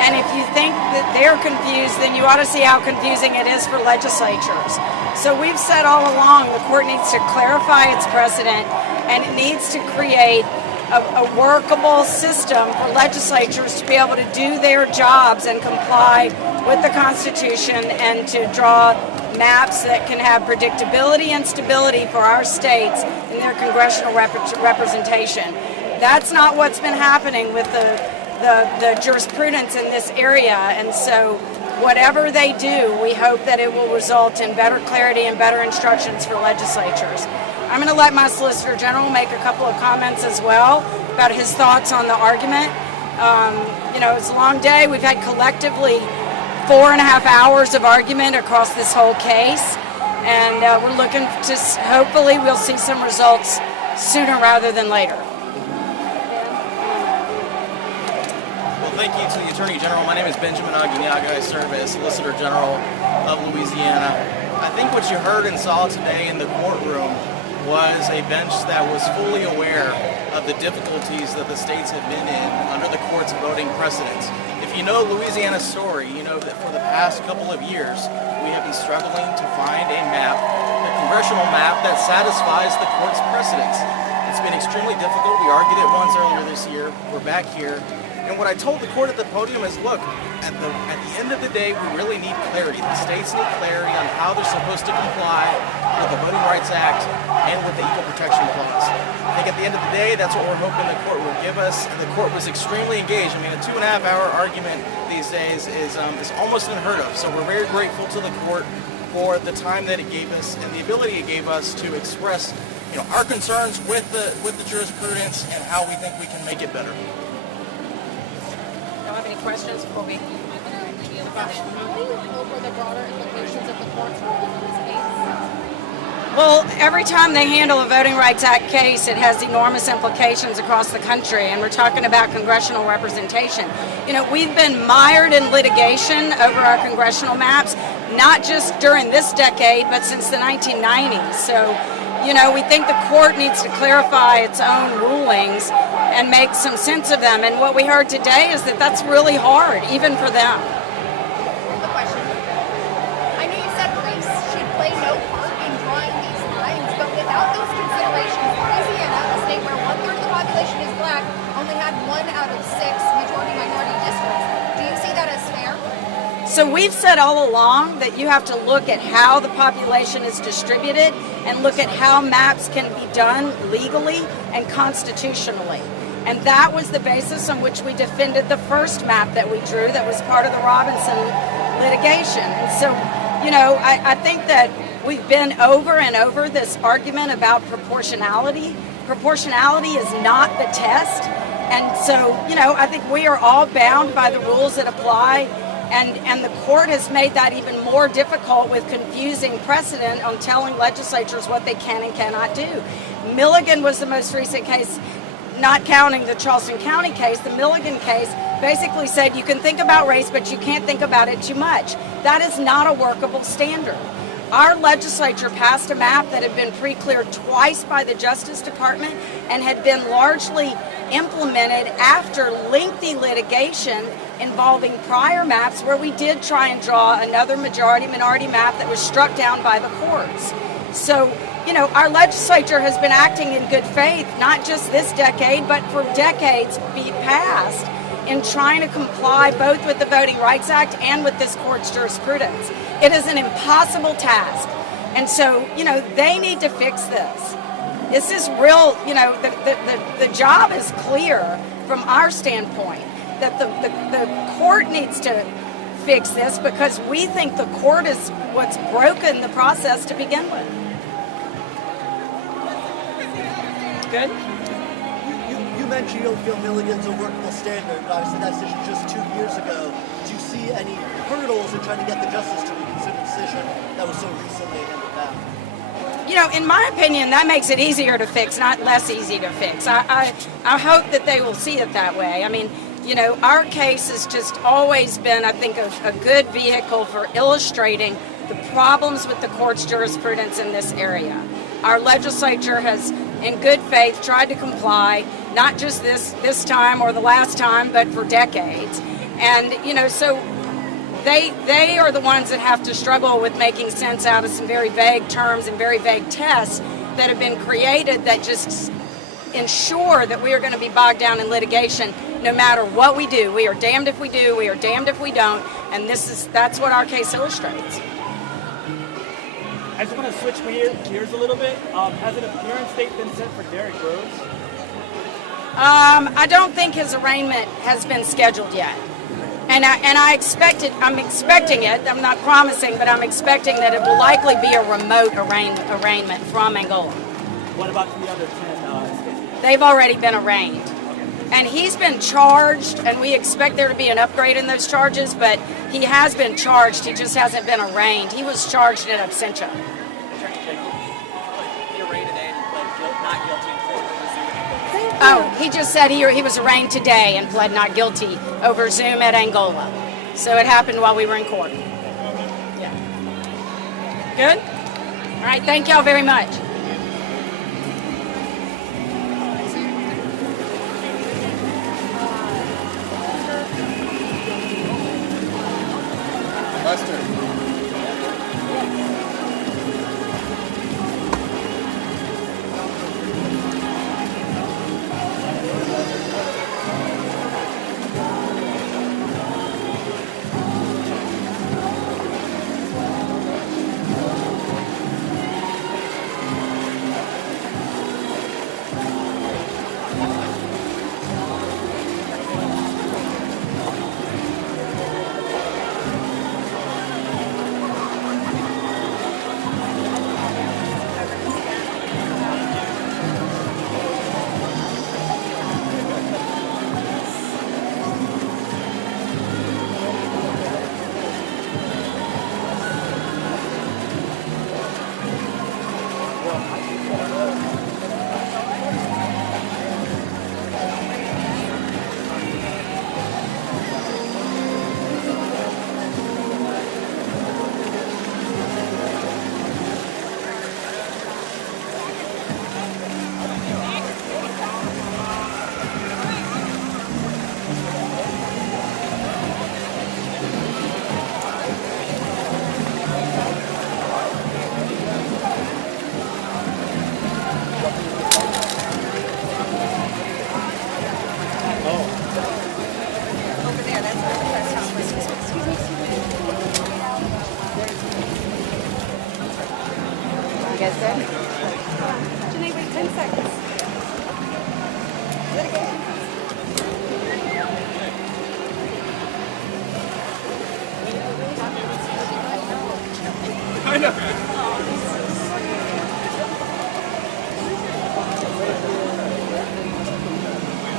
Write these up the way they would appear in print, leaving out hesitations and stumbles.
And if you think that they're confused, then you ought to see how confusing it is for legislatures. So we've said all along the court needs to clarify its precedent, and it needs to create a workable system for legislatures to be able to do their jobs and comply with the Constitution and to draw maps that can have predictability and stability for our states in their congressional representation. That's not what's been happening with the jurisprudence in this area, and so whatever they do, we hope that it will result in better clarity and better instructions for legislatures. I'm going to let my Solicitor General make a couple of comments as well about his thoughts on the argument. It's a long day. We've had collectively 4.5 hours of argument across this whole case, and we're looking to, hopefully we'll see some results sooner rather than later. Well, thank you to the Attorney General. My name is Benjamin Aguinaga. I serve as Solicitor General of Louisiana. I think what you heard and saw today in the courtroom was a bench that was fully aware of the difficulties that the states have been in under the court's voting precedents. If you know Louisiana's story, you know that for the past couple of years, we have been struggling to find a map, a congressional map that satisfies the court's precedents. It's been extremely difficult. We argued it once earlier this year. We're back here. And what I told the court at the podium is, look, at the end of the day, we really need clarity. The states need clarity on how they're supposed to comply with the Voting Rights Act and with the Equal Protection Clause. I think at the end of the day, that's what we're hoping the court will give us. And the court was extremely engaged. I mean, a 2.5-hour argument these days is almost unheard of. So we're very grateful to the court for the time that it gave us and the ability it gave us to express, our concerns with the jurisprudence and how we think we can make it better. Don't have any questions before we over the broader implications of the court's ruling in this case? Well, every time they handle a Voting Rights Act case, it has enormous implications across the country, and we're talking about congressional representation. We've been mired in litigation over our congressional maps, not just during this decade, but since the 1990s. So, we think the court needs to clarify its own rulings and make some sense of them. And what we heard today is that that's really hard, even for them. The question. I know you said race should play no part in drawing these lines, but without those considerations, Louisiana, a state where 1/3 of the population is black, only had 1 out of 6 majority-minority districts. Do you see that as fair? So we've said all along that you have to look at how the population is distributed and look at how maps can be done legally and constitutionally. And that was the basis on which we defended the first map that we drew that was part of the Robinson litigation. And so, I think that we've been over and over this argument about proportionality. Proportionality is not the test. And so, I think we are all bound by the rules that apply. And the court has made that even more difficult with confusing precedent on telling legislatures what they can and cannot do. Milligan was the most recent case, not counting the Charleston County case. The Milligan case basically said you can think about race, but you can't think about it too much. That is not a workable standard. Our legislature passed a map that had been pre-cleared twice by the Justice Department and had been largely implemented after lengthy litigation involving prior maps where we did try and draw another majority-minority map that was struck down by the courts. So, our legislature has been acting in good faith, not just this decade, but for decades past, in trying to comply both with the Voting Rights Act and with this court's jurisprudence. It is an impossible task. And so, they need to fix this. This is real, the job is clear from our standpoint that the court needs to fix this because we think the court is what's broken the process to begin with. Good? You mentioned you don't feel Milligan's a workable standard, but obviously that decision just 2 years ago. Do you see any hurdles in trying to get the justice to reconsider the decision that was so recently handed down? In my opinion, that makes it easier to fix, not less easy to fix. I hope that they will see it that way. I mean, our case has just always been, I think, a good vehicle for illustrating the problems with the court's jurisprudence in this area. Our legislature has, in good faith, tried to comply, not just this time or the last time, but for decades. And, so they are the ones that have to struggle with making sense out of some very vague terms and very vague tests that have been created that just ensure that we are going to be bogged down in litigation no matter what we do. We are damned if we do, we are damned if we don't, and that's what our case illustrates. I just want to switch gears a little bit. Has an appearance date been set for Derrick Rose? I don't think his arraignment has been scheduled yet. I'm expecting it. I'm not promising, but I'm expecting that it will likely be a remote arraignment from Angola. What about the other 10 states? They've already been arraigned. And he's been charged, and we expect there to be an upgrade in those charges, but he has been charged, he just hasn't been arraigned. He was charged in absentia. He arraigned today and pled not guilty in court over Zoom. Oh, he just said he was arraigned today and pled not guilty over Zoom at Angola. So it happened while we were in court. Yeah. Good? All right, thank y'all very much. Janae, wait 10 seconds. Litigation. I know.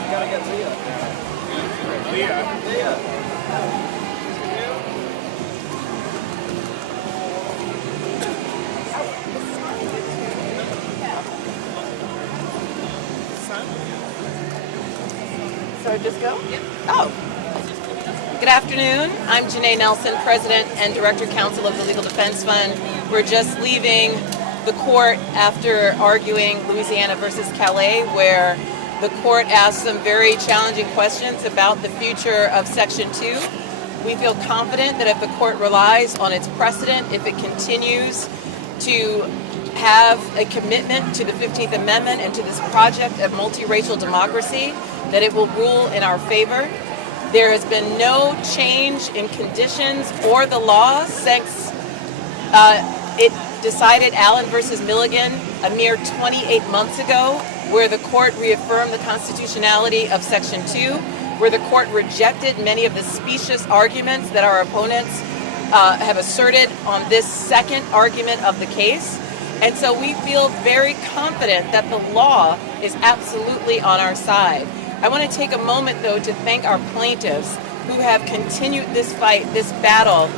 I gotta get Leah. Leah. So just go? Yep. Oh. Good afternoon. I'm Janae Nelson, President and Director Counsel of the Legal Defense Fund. We're just leaving the court after arguing Louisiana versus Calais, where the court asked some very challenging questions about the future of Section 2. We feel confident that if the court relies on its precedent, if it continues to have a commitment to the 15th Amendment and to this project of multiracial democracy, that it will rule in our favor. There has been no change in conditions or the law since it decided Allen versus Milligan a mere 28 months ago, where the court reaffirmed the constitutionality of Section 2, where the court rejected many of the specious arguments that our opponents have asserted on this second argument of the case. And so we feel very confident that the law is absolutely on our side. I want to take a moment, though, to thank our plaintiffs who have continued this fight, this battle,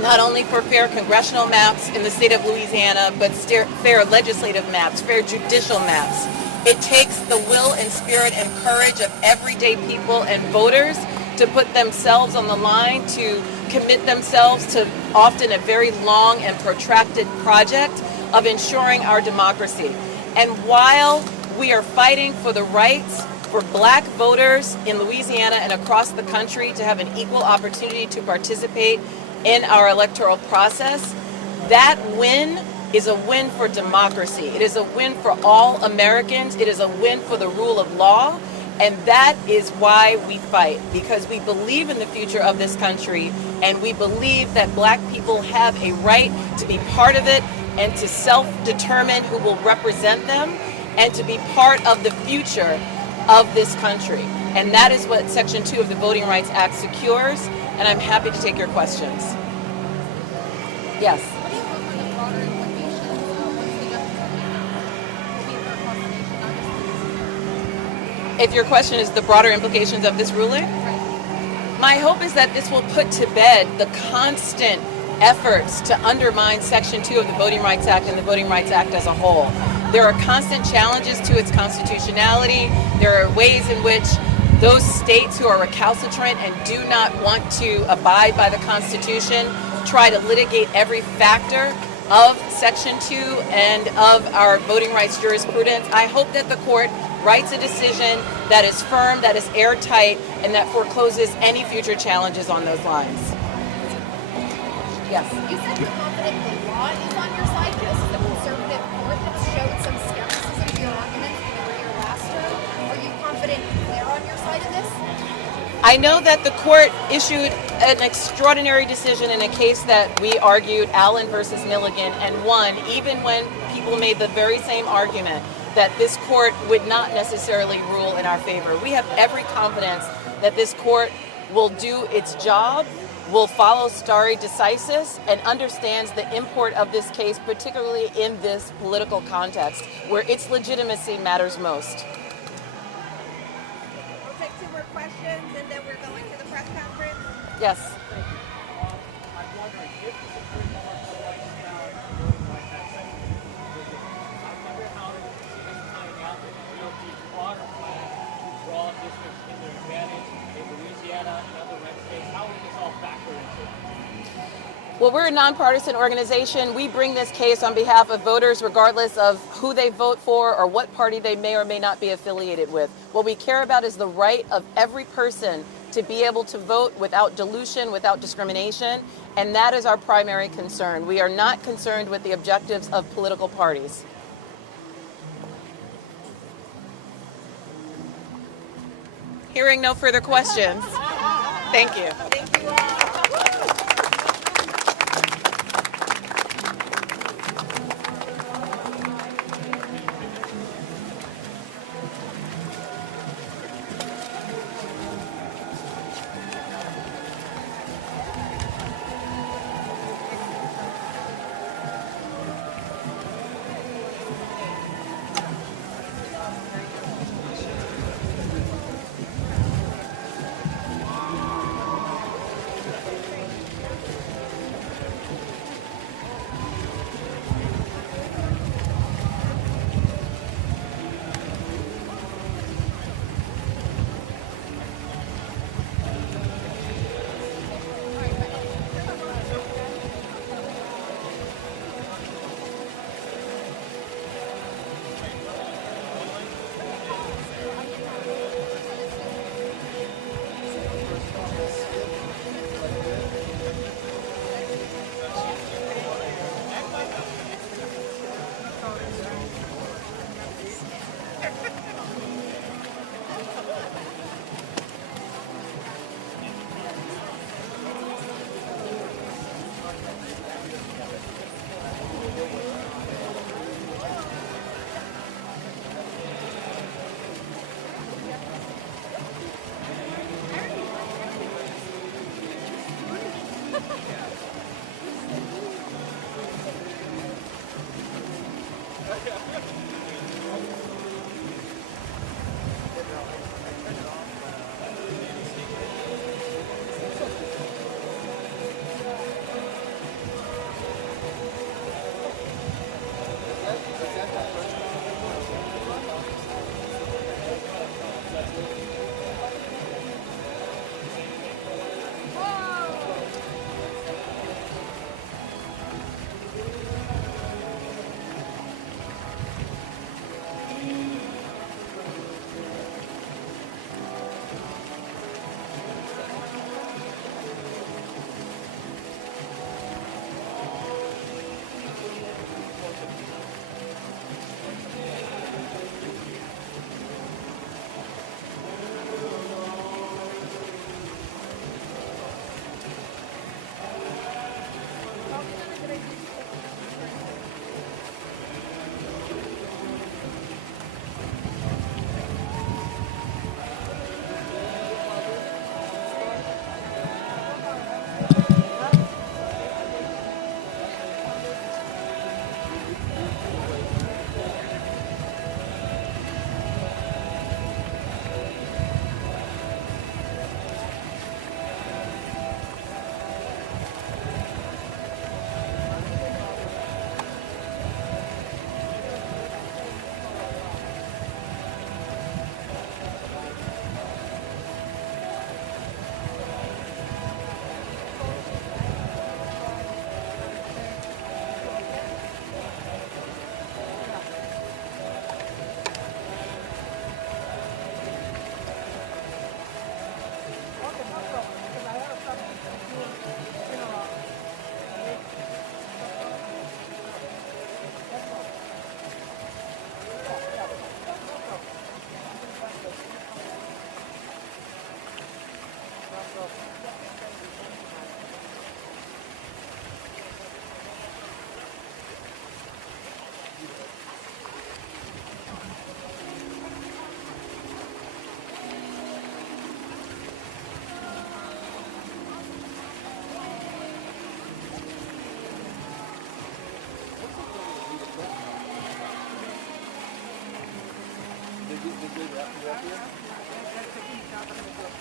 not only for fair congressional maps in the state of Louisiana, but fair legislative maps, fair judicial maps. It takes the will and spirit and courage of everyday people and voters to put themselves on the line, to commit themselves to often a very long and protracted project of ensuring our democracy. And while we are fighting for the rights for black voters in Louisiana and across the country to have an equal opportunity to participate in our electoral process, that win is a win for democracy. It is a win for all Americans. It is a win for the rule of law. And that is why we fight, because we believe in the future of this country, and we believe that black people have a right to be part of it and to self-determine who will represent them and to be part of the future of this country. And that is what Section 2 of the Voting Rights Act secures, and I'm happy to take your questions. Yes. What do you hope are the broader implications once the justice will be for constitution, not just If your question is the broader implications of this ruling, my hope is that this will put to bed the constant efforts to undermine Section 2 of the Voting Rights Act and the Voting Rights Act as a whole. There are constant challenges to its constitutionality. There are ways in which those states who are recalcitrant and do not want to abide by the Constitution try to litigate every factor of Section 2 and of our voting rights jurisprudence. I hope that the court writes a decision that is firm, that is airtight, and that forecloses any future challenges on those lines. Yes. You said you're confident the law is on your side. This is a conservative court that's showed some skepticism to your arguments during your last term. Are you confident they're on your side in this? I know that the court issued an extraordinary decision in a case that we argued, Allen versus Milligan, and won, even when people made the very same argument that this court would not necessarily rule in our favor. We have every confidence that this court will do its job, will follow stare decisis, and understands the import of this case, particularly in this political context, where its legitimacy matters most. We'll take 2 more questions and then we're going to the press conference. Yes. I'm wondering if the Supreme Court strikes down voting rights act section, I wonder how it is playing out with the GOP's broader plan to draw districts in their advantage in Louisiana and other red states. How will this all factor into it? Well, we're a nonpartisan organization. We bring this case on behalf of voters regardless of who they vote for or what party they may or may not be affiliated with. What we care about is the right of every person to be able to vote without dilution, without discrimination, and that is our primary concern. We are not concerned with the objectives of political parties. Hearing no further questions. Thank you. Thank you all. They're taking it out of the books.